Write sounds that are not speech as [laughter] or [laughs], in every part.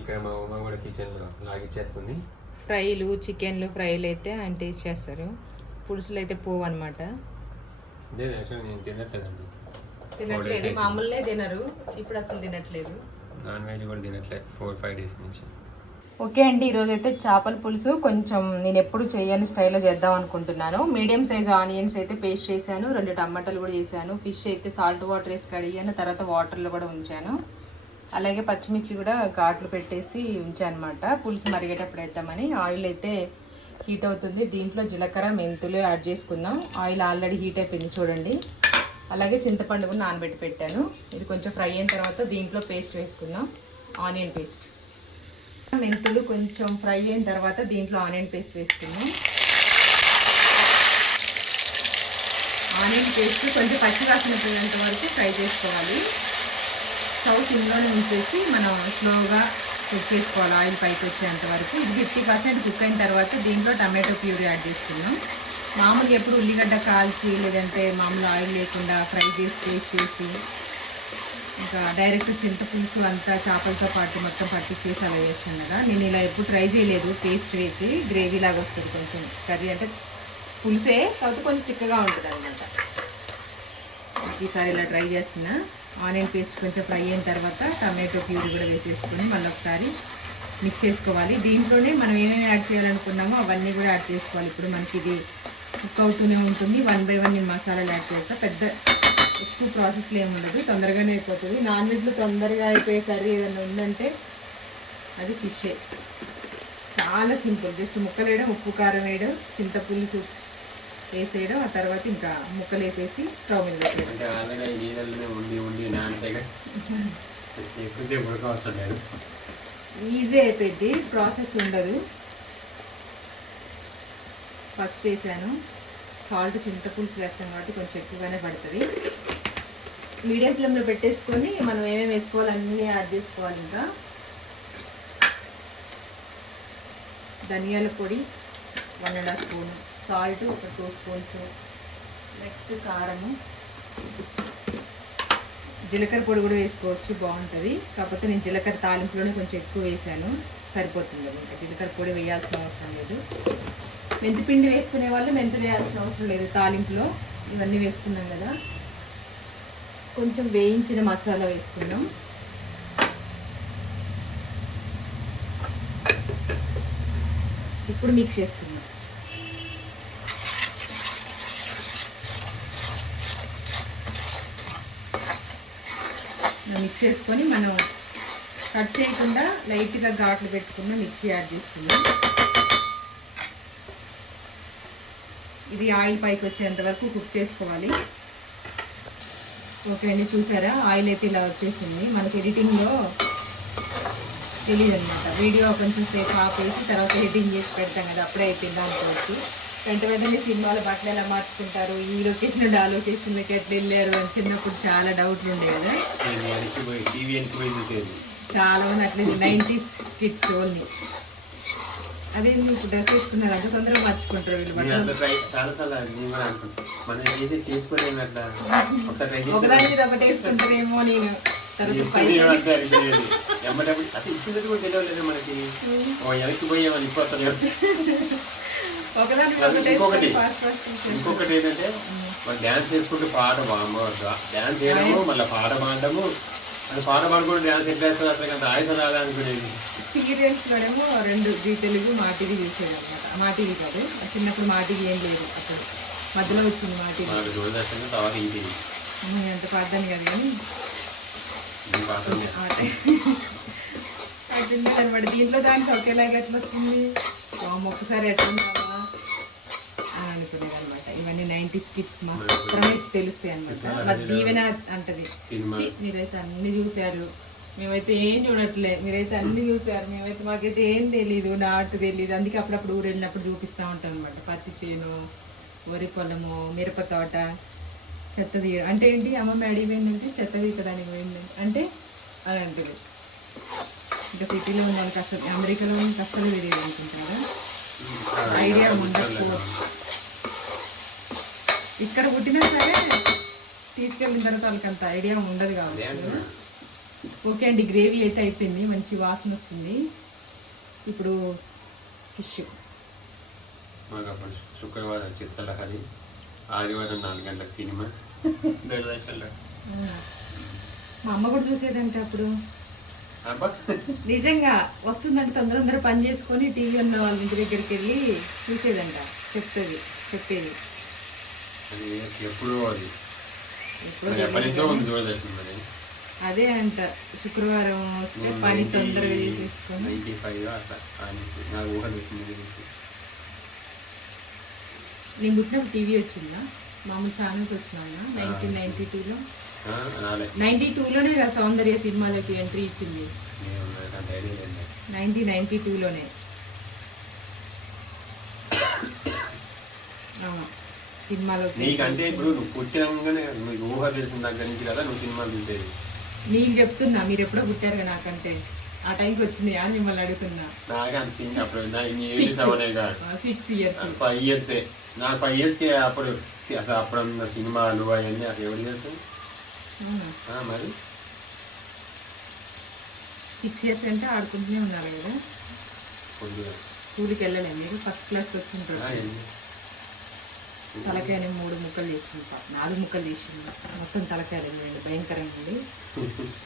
ఇక్కడ మా అమ్మ కూడా కిచెన్లో లాగిచ్చేస్తుంది ఫ్రైలు చికెన్లు ఫ్రైలు అయితే ఆయన టేస్ట్ చేస్తారు. పులుసులు అయితే పోవు అనమాట యాక్చువల్గా నేను తినట్లేదండి. తినట్లేదు. మామూలునే తినరు. ఇప్పుడు అసలు తినట్లేదు. నాన్ వెజ్ కూడా తినట్లేదు ఫోర్ ఫైవ్ డేస్ నుంచి. ఓకే అండి ఈరోజు అయితే చేపల పులుసు కొంచెం నేను ఎప్పుడు చేయని స్టైల్లో చేద్దాం అనుకుంటున్నాను. మీడియం సైజ్ ఆనియన్స్ అయితే పేస్ట్ చేశాను రెండు టమాటాలు కూడా చేశాను ఫిష్ అయితే సాల్ట్ వాటర్ వేసి కడిగాను తర్వాత వాటర్లో కూడా ఉంచాను. అలాగే పచ్చిమిర్చి కూడా ఘాట్లు పెట్టేసి ఉంచానమాట. అనమాట పులుసు మరిగేటప్పుడు వేద్దామని. ఆయిల్ అయితే హీట్ అవుతుంది. దీంట్లో జీలకర్ర మెంతులు యాడ్ చేసుకుందాం. ఆయిల్ ఆల్రెడీ హీట్ అయిపోయింది చూడండి. అలాగే చింతపండు కూడా నానబెట్టి పెట్టాను. ఇది కొంచెం ఫ్రై అయిన తర్వాత దీంట్లో పేస్ట్ వేసుకుందాం. Onion paste. మెంతులు కొంచెం ఫ్రై అయిన తర్వాత దీంట్లో ఆనియన్ పేస్ట్ వేసుకుందాం. ఆనియన్ పేస్ట్ కొంచెం పచ్చి వాసన పోయేంత వరకు ఫ్రై చేసుకోవాలి. స్టవ్ సిమ్లోనే ఉంచేసి మనం స్లోగా కుక్ చేసుకోవాలి. ఆయిల్ పైకి వచ్చేంత వరకు. ఇది ఫిఫ్టీ పర్సెంట్ కుక్ అయిన తర్వాత దీంట్లో టమాటో ప్యూరీ యాడ్ చేసుకున్నాం మామూలుగా ఎప్పుడు ఉల్లిగడ్డ కాల్చి లేదంటే మామూలు ఆయిల్ లేకుండా ఫ్రై చేసి పేస్ట్ చేసి ఇంకా డైరెక్ట్ చింతపులుసు అంతా చేపలతో పాటు మొత్తం పట్టించేసి అలా చేస్తాను కదా. నేను ఇలా ఎప్పుడు ట్రై చేయలేదు. పేస్ట్ వేసి గ్రేవీ లాగా వస్తుంది కొంచెం. కర్రీ అంటే పులుసే కాకపోతే కొంచెం చిక్కగా ఉంటుంది అనమాట ఈసారి ఇలా ట్రై చేస్తున్నా. ఆనియన్ పేస్ట్ కొంచెం ఫ్రై అయిన తర్వాత టమాటో ప్యూరీ కూడా వేసేసుకొని మళ్ళీ ఒకసారి మిక్స్ చేసుకోవాలి. దీంట్లోనే మనం ఏమేమి యాడ్ చేయాలనుకున్నామో అవన్నీ కూడా యాడ్ చేసుకోవాలి. ఇప్పుడు మనకి ఇది కుక్ అవుతూనే ఉంటుంది. వన్ బై వన్ నేను మసాలాలు యాడ్ చేస్తా. పెద్ద ఎక్కువ ప్రాసెస్లో ఏమి ఉండదు. తొందరగానే అయిపోతుంది. నాన్ వెజ్లో తొందరగా అయిపోయే కర్రీ ఏదైనా ఉందంటే అది ఫిషే. చాలా సింపుల్. జస్ట్ ముక్కలు వేయడం ఉప్పు కారం వేయడం చింతపులుసు వేసేయడం ఆ తర్వాత ఇంకా ముక్కలు వేసేసి స్టవ్ మీద ఈజీ అయిపోయింది ప్రాసెస్ ఉండదు. ఫస్ట్ వేసాను. సాల్ట్ చింతపులుసు వేస్తాం కాబట్టి కొంచెం ఎక్కువగానే పడుతుంది. మీడియం ఫ్లేమ్లో పెట్టేసుకొని మనం ఏమేమి వేసుకోవాలి అన్నీ యాడ్ చేసుకోవాలి ఇంకా. ధనియాల పొడి one and half spoon. Salt ఒక టూ స్పూన్స్ నెక్స్ట్ కారము. జీలకర్ర పొడి కూడా వేసుకోవచ్చు బాగుంటుంది. కాకపోతే నేను జీలకర్ర తాలింపులోనే కొంచెం ఎక్కువ వేసాను సరిపోతుంది ఇంకా జీలకర్ర పొడి వేయాల్సిన అవసరం లేదు. మెంతిపిండి వేసుకునే వాళ్ళు మెంతి వేయాల్సిన అవసరం లేదు. తాలింపులో ఇవన్నీ వేసుకున్నాం కదా. కొంచెం వేయించిన మసాలా వేసుకుందాం. ఇప్పుడు మిక్స్ చేసుకుందాం ఇలా మిక్స్ చేసుకొని మనం కట్ చేయకుండా లైట్గా ఘాట్లు పెట్టుకున్న మిర్చి యాడ్ చేసుకుందాం. ఇది ఆయిల్ పైకి వచ్చేంత వరకు కుక్ చేసుకోవాలి. ఓకే అండి చూసారా? ఆయిల్ అయితే ఇలా వచ్చేసింది. మనకి ఎడిటింగ్లో తెలియదు అనమాట వీడియో కొంచెం సేపు ఆపేసి తర్వాత ఎడిటింగ్ చేసి పెడతాం కదా అప్పుడే అయిపోయింది అనుకోవచ్చు. వెంట వెంటనే సినిమాలు బట్టలు ఎలా మార్చుకుంటారు? ఈ లొకేషన్ నుండి ఆ లొకేషన్లోకి ఎట్లా వెళ్ళారు అని చిన్నప్పుడు చాలా డౌట్లు ఉండే కదా. చాలా మంది అట్లేదు నైంటీస్ కిడ్స్ ఓన్లీ. అదే మీకు డ్రెస్ వేసుకున్నారు అంత తొందరగా మర్చిపోంటారు వీళ్ళు అట్లా అట్లా ఒకదాని మీద ఒకటి వేసుకుంటారేమో నేను. తర్వాత ఇంకొకటి. ఇంకొకటి ఏంటంటే మనం డ్యాన్స్ చేసుకుంటూ పాట డ్యాన్స్ చేయడము మళ్ళీ పాట పాడడము అది పాట పాడుకుంటూ డ్యాన్స్ ఎట్లా వేస్తుంది అసలు అంత ఆయుధం రాదా అనుకునేది సీరియల్స్ లోనేమో రెండు జీ తెలుగు మా టీవీ చూసేది అనమాట మా టీవీ కాదు. చిన్నప్పుడు మా టీవీ ఏం లేదు అప్పుడు. మధ్యలో వచ్చింది మా టీవీ. మనకు దూరదర్శన్ తర్వాత నేను ఎంత పాడదాను కదా కానీ. ఈ. అట్లా [laughs] అనమాట దీంట్లో దానికి ఒకేలాగా ఎట్లా వస్తుంది? ఒక్కసారి ఎట్లా అనుకునేది అనమాట ఇవన్నీ నైంటీ స్కిట్స్ మాత్రమే తెలుస్తాయి అనమాట మరి దీవెన అంటది. మీరైతే అన్ని చూశారు. మేమైతే ఏం చూడట్లే. మీరైతే అన్ని చూశారు. మేమైతే మాకైతే ఏం తెలీదు నాటు తెలీదు. అందుకే అప్పుడప్పుడు ఊరు వెళ్ళినప్పుడు చూపిస్తూ ఉంటాం అనమాట పత్తి చేను వరి పొలము మిరప తోట చెత్త తీయ అంటే ఏంటి? అమ్మ అడిగి పోయిందంటే చెత్త తీయడానికి పోయింది. అంటే అని అంటుంది. ఇంకా సిటీలో ఉన్న వాళ్ళకి అసలు అమెరికాలో ఉన్న అసలు తెలియదు అనుకుంటారా? ఐడియా ఉండకపోవచ్చు. ఇక్కడ పుట్టినా సరే తీసుకెళ్ళిన తర్వాత వాళ్ళకి అంత ఐడియా ఉండదు కావచ్చు. అంటున్నా. ఓకే అండి గ్రేవీ అయితే అయిపోయింది మంచి వాసన వస్తుంది. ఇప్పుడు ఫిష్ శుక్రవారం చిత్రలహరి ఆదివారం నాలుగు గంటలకు సినిమా. [laughs] మా అమ్మ కూడా చూసేదంట అప్పుడు. నిజంగా వస్తుందంటే తొందర తొందర పని చేసుకొని టీవీ ఉన్న వాళ్ళ ఇంటి దగ్గరికి వెళ్ళి చూసేదంట చెప్తుంది చెప్పేది. అది ఎప్పుడూ అది. ఎప్పుడో మరి ఎప్పటి నుంచో ఉంది దూరదర్శన్ మరి. అదే అంట శుక్రవారం వస్తే పని తొందరగా చేసేసుకొని. నైంటీ ఫైవ్ అట్లా ఆ నుంచి నాకు ఊహ తెలిసింది గురించి నేను పుట్టినప్పుడు టీవీ వచ్చిందా? మామూలు ఛానల్స్ వచ్చినా నైన్టీన్ నైన్టీ టూలో. నైన్టీ టూలోనే సౌందర్య సినిమాలకి ఎంట్రీ ఇచ్చింది. నైన్టీన్ నైన్టీ టూలోనే. సినిమాలోకి నీకంటే ఇప్పుడు నువ్వు పుట్టినంగానే నీకు ఊహ తెలిసిన దగ్గర నుంచి కదా నువ్వు సినిమాలు చూసేది. నేను చెప్తున్నా మీరు ఎప్పుడో పుట్టారు కదా నాకంటే. ఆ టైంకి వచ్చింది అని మిమ్మల్ని అడుగుతున్నా. నాకే అంత చిన్న అప్పుడు నా సిక్స్ ఇయర్స్ ఫైవ్ ఇయర్స్ నాకు ఫైవ్ ఇయర్స్కి అప్పుడు అసలు అప్పుడు సినిమాలు అవన్నీ అసలు ఎవరు చేస్తాయి మరి? సిక్స్ ఇయర్స్ అంటే ఆడుకుంటూనే ఉన్నారు కదా. స్కూల్కి వెళ్ళలేదు మీరు? ఫస్ట్ క్లాస్కి వచ్చి ఉంటారు? తలకాయని మూడు ముక్కలు చేసుకుంటా నాలుగు ముక్కలు తీసుకుంటాం మొత్తం తలకాయ రెండు భయంకరంగా ఉంది.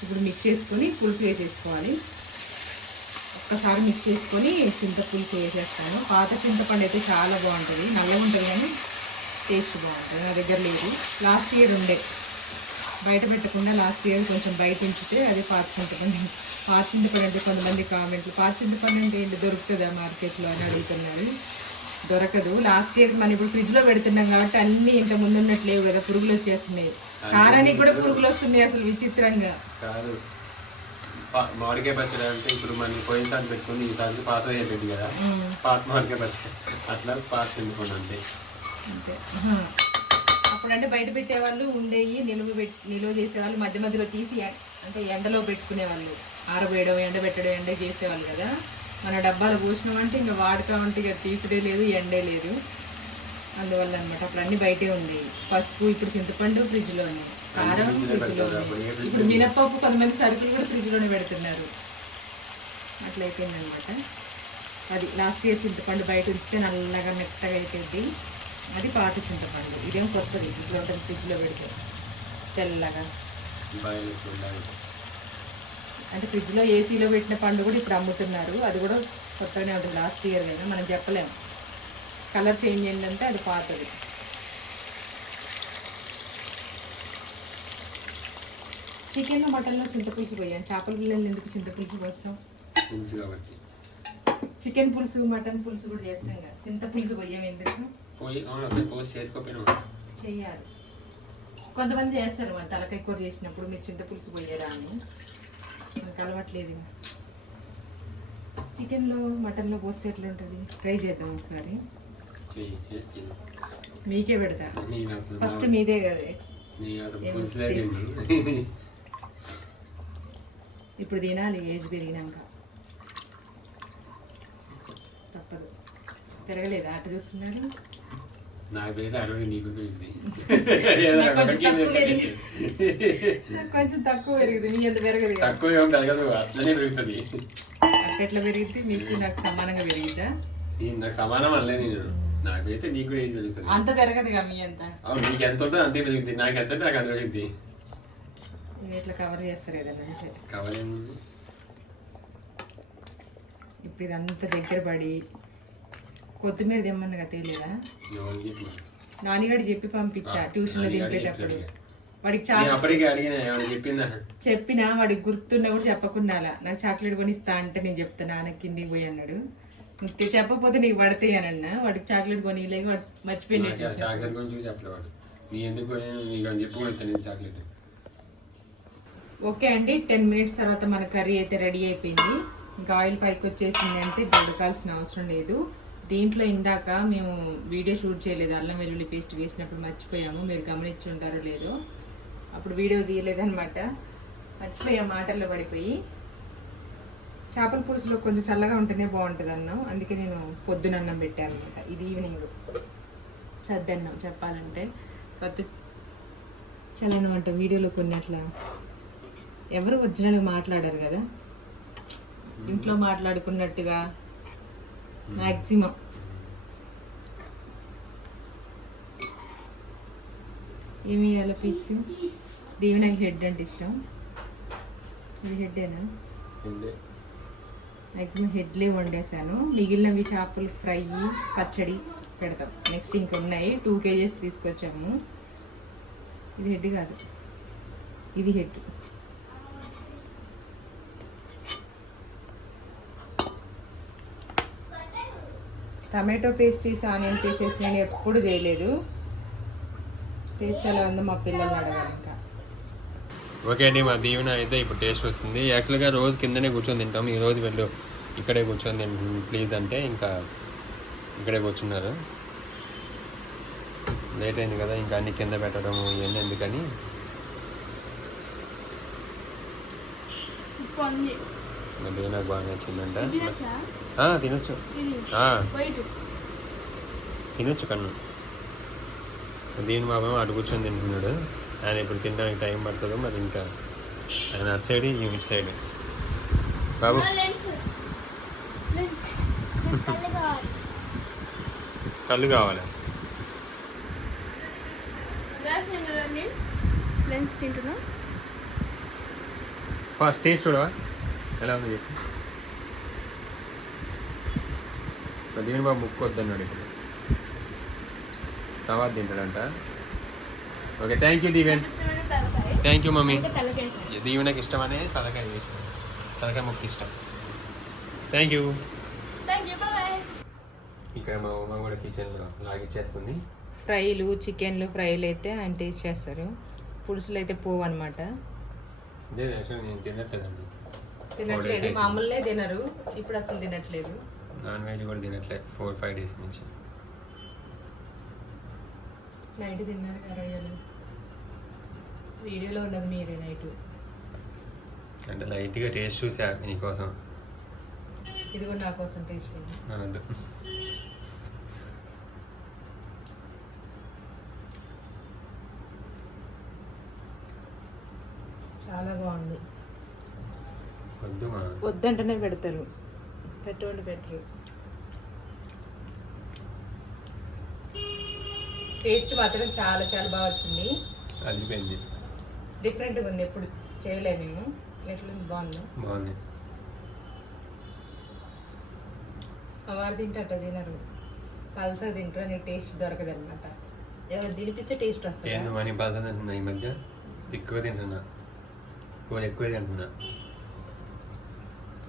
ఇప్పుడు మిక్స్ చేసుకొని పులుసు వేసేసుకోవాలి. ఒక్కసారి మిక్స్ చేసుకొని చింత పులుసు వేసేస్తాను. పాత చింతపండు అయితే చాలా బాగుంటుంది. నల్లగా ఉంటుంది కానీ టేస్ట్ బాగుంటుంది. నా దగ్గర లేదు. లాస్ట్ ఇయర్ ఉండే. బయట పెట్టకుండా లాస్ట్ ఇయర్ కొంచెం బయట ఉంచితే అది పాత చింతపండు. పాత చింతపండు అంటే కొంతమంది కామెంట్లు పాత చింతపండు అంటే ఏంటి? దొరుకుతుందా మార్కెట్లో అని అడుగుతున్నారు. దొరకదు. లాస్ట్ ఇయర్ మనం ఇప్పుడు ఫ్రిడ్జ్లో పెడుతున్నాం కాబట్టి అన్ని ఇంత ముందు ఉన్నట్టు లేవు కదా పురుగులు వచ్చేస్తున్నాయి. కారానికి కూడా పురుగులు వస్తున్నాయి అసలు విచిత్రంగా. కాదు. మామిడికాయ పచ్చడి అంటే ఇప్పుడు మనం పోయినసారి పెట్టుకుని ఈసారి పాత అయిపోయింది కదా. పాత మామిడికాయ పచ్చడి. అట్లా పాత చెందుకోండి అంతే. అప్పుడంటే బయట పెట్టేవాళ్ళు ఉండేవి నిలువ పెట్ నిలువ చేసేవాళ్ళు మధ్య మధ్యలో తీసి అంటే ఎండలో పెట్టుకునేవాళ్ళు. ఆరబోయడం ఎండ పెట్టడం ఎండ చేసేవాళ్ళు కదా. మన డబ్బాలు పోసినామంటే ఇంకా వాడుతా ఉంటే ఇక తీసుడే లేదు ఎండే లేదు. అందువల్ల అనమాట అప్పుడు అన్ని బయటే ఉండేవి. పసుపు ఇప్పుడు చింతపండు ఫ్రిడ్జ్లోనే. కారం ఫ్రిడ్జ్లోనే. ఇప్పుడు మినపప్పు కొంతమంది సరుకులు కూడా ఫ్రిడ్జ్లోనే పెడుతున్నారు. అట్లా అయిపోయిందనమాట అది లాస్ట్ ఇయర్ చింతపండు బయట ఉంచితే నల్లగా మెత్తగా అయిపోయింది. అది పాత చింతపండు. ఇదేం కొత్తది? ఇట్లా ఉంటుంది ఫ్రిడ్జ్లో పెడితే. తెల్లగా. అంటే ఫ్రిడ్జ్లో ఏసీలో పెట్టిన పండు కూడా ఇప్పుడు అమ్ముతున్నారు. అది కూడా కొత్తగానే ఉంటుంది. లాస్ట్ ఇయర్ అయినా మనం చెప్పలేం. కలర్ చేంజ్ ఏంటంటే అది పాతది. చికెన్ మటన్లో చింతపులుసు పోయాను చేపల పిల్లలు ఎందుకు చింతపులుసు పోస్తాం? చికెన్ పులుసు మటన్ పులుసు కూడా చేస్తాం కదా. చింతపులుసు పోయాం ఎందుకు? చెయ్యాలి కొంతమంది చేస్తారు మరి తలకాయ కూర చేసినప్పుడు మీరు చింతపులుసు పోయారా మనకు అలవాట్లేదు చికెన్లో మటన్లో పోస్తే ఎట్లా ఉంటుంది? ట్రై చేద్దాం ఒకసారి. మీకే పెడతా. ఫస్ట్ మీదే ఇప్పుడు తినాలి ఏజ్ పెరిగినాక. తప్పదు. పెరగలేదా? అటు చూస్తున్నారు నాకు పెరిగితే అడవి నీకు పెరిగింది కొంచెం తక్కువ పెరిగింది. కొంచెం తక్కువ పెరిగింది. మీ పెరగదు. తక్కువ ఏం పెరగదు అట్లనే పెరుగుతుంది. ఎట్లా పెరిగింది మీకు నాకు సమానంగా పెరిగిద్దా? నేను నాకు సమానం అనలే నేను. నాకు పెరిగితే నీకు కూడా ఏం పెరుగుతుంది? అంత పెరగదుగా మీ అంత. అవును నీకు ఎంత ఉంటుందో అంతే పెరుగుతుంది నాకు ఎంత ఉంటే నాకు అంత పెరుగుతుంది ఇట్లా కవర్ చేస్తారు ఏదన్నా అంటే? కవర్ ఏముంది? ఇప్పుడు ఇదంతా దగ్గర పడి కొత్తిమీర తెమ్మన్నగా తెలియదా? ఎవరు చెప్పిన నానిగాడు చెప్పి పంపించా నానిగాడు దింపేటప్పుడు. వాడికి చెప్పినా? వాడికి గుర్తున్నా కూడా చెప్పకుండా అలా నాకు చాక్లెట్ కొనిస్తా అంటే నేను చెప్తాను నాన్న కిందికి పోయి అన్నాడు. నువ్వు చెప్పకపోతే నీకు పడతాయి అని అన్నా. వాడికి చాక్లెట్ కొని లేక వాడు. మర్చిపోయినాడు ఓకే అండి టెన్ మినిట్స్ తర్వాత మన కర్రీ అయితే రెడీ అయిపోయింది. ఇంకా ఆయిల్ పైకి వచ్చేసింది అంటే ఇప్పుడు ఉడకాల్సిన అవసరం లేదు. దీంట్లో ఇందాక మేము వీడియో షూట్ చేయలేదు అల్లం వెల్లుల్లి పేస్ట్ వేసినప్పుడు మర్చిపోయాము. మీరు గమనించి ఉంటారో లేదో. అప్పుడు వీడియో తీయలేదన్నమాట. మర్చిపోయా మాటల్లో పడిపోయి చేపల పులుసులో కొంచెం చల్లగా ఉంటేనే బాగుంటుంది అన్నం అందుకే నేను పొద్దున అన్నం పెట్టాను అనమాట ఇది ఈవినింగ్ సద్దన్నం చెప్పాలంటే. కొత్త చల్లనమాట వీడియోలో కొన్ని అట్లా ఎవరు ఒరిజినల్గా మాట్లాడారు కదా. ఇంట్లో మాట్లాడుకున్నట్టుగా మ్యాక్సిమం ఏమి వేయాలి పీస్ దీవి నాకు హెడ్ అంటే ఇష్టం. ఇది హెడ్డేనా? మ్యాక్సిమం హెడ్లే వండేసాను మిగిలినవి చేపలు ఫ్రై పచ్చడి పెడతాం. నెక్స్ట్ ఇంక ఉన్నాయి టూ కేజెస్ తీసుకొచ్చాము. ఇది హెడ్ కాదు. ఇది head tomato pastries onion pastries నేను ఎప్పుడు చేయలేదు. టేస్ట్ ఎలా ఉందో మా పిల్లల్ని అడగాలి ఇంకా. ఓకే అండి మా దీవెన అయితే ఇప్పుడు టేస్ట్ వస్తుంది. యాక్చువల్గా రోజు కిందనే కూర్చొని తింటాం. ఈ రోజు వెళ్ళు ఇక్కడే కూర్చొని తింటాం ప్లీజ్ అంటే ఇంకా ఇక్కడే కూర్చున్నారు. లేట్ అయింది కదా ఇంకా అన్ని కింద పెట్టడం ఇవన్నీ ఎందుకని? మా దీవెనకు బాగా నచ్చిందంట. తినొచ్చు. తినొచ్చు కన్ను. దీని బాబా అటు కూర్చొని తింటున్నాడు. ఆయన ఇప్పుడు తినడానికి టైం పడుతుందో మరి ఇంకా ఆయన అటు సైడ్ ఇటు సైడ్ బాబు. కళ్ళు కావాలి. లెన్స్ తింటున్నా. ఫస్ట్ టేస్ట్ చూడవా? ఎలా ఉంది చెప్పు. దీని బాబు ముక్కు వద్దన్నాడు ఇప్పుడు. తర్వాత తింటాడంట. Okay thank you Deeven thank you mummy దీవెనకి ఇష్టమనే తలకాయ వేసాను తలకాయ ముక్కు ఇష్టం. థ్యాంక్ యూ ఇక్కడ మా ఉమ్మ కూడా కిచెన్లో లాగిచ్చేస్తుంది ఫ్రైలు చికెన్లు ఫ్రైలు అయితే ఆయన టేస్ట్ చేస్తారు. పులుసులు అయితే పోవు అనమాట నేను తినట్లేదండి. తినట్లేదు మామూలునే తినరు. ఇప్పుడు అసలు తినట్లేదు. నాన్ వెజ్ కూడా తినట్లేదు ఫోర్ ఫైవ్ డేస్ నుంచి. నైట్ తిన్నారు కదా రొయ్యలు వీడియోలో ఉన్నది మీరే నైట్. అంటే లైట్గా టేస్ట్ చూసా నీకోసం. ఇది కూడా నా కోసం టేస్ట్ చేయండి. చాలా బాగుంది. వద్దంటేనే పెడతారు. పెట్టండి పెట్టరు టేస్ట్ మాత్రం చాలా చాలా బాగా వచ్చింది. అల్లిపోయింది డిఫరెంట్గా ఉంది ఎప్పుడు చేయలేము మేము. ఎట్లుంది? బాగుంది? బాగుంది. వారు తింటే అట్లా తినరు. పల్సర్ తింటారు నీకు టేస్ట్ దొరకదు అనమాట ఎవరు తినిపిస్తే టేస్ట్ వస్తుంది? ఏంది మనీ బాధ తింటున్నా ఈ మధ్య? ఎక్కువ తింటున్నా. కూర ఎక్కువ తింటున్నా.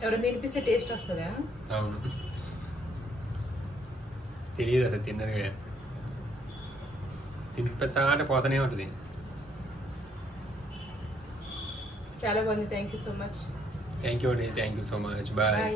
ఎవరు తినిపిస్తే టేస్ట్ వస్తుందా? అవును. తెలియదు అసలు తిన్నది కూడా. తినిపిస్తాంటే పోతూనే ఉంటుంది. చాలా బాగుంది. Thank you so much thank you అండి thank you so much bye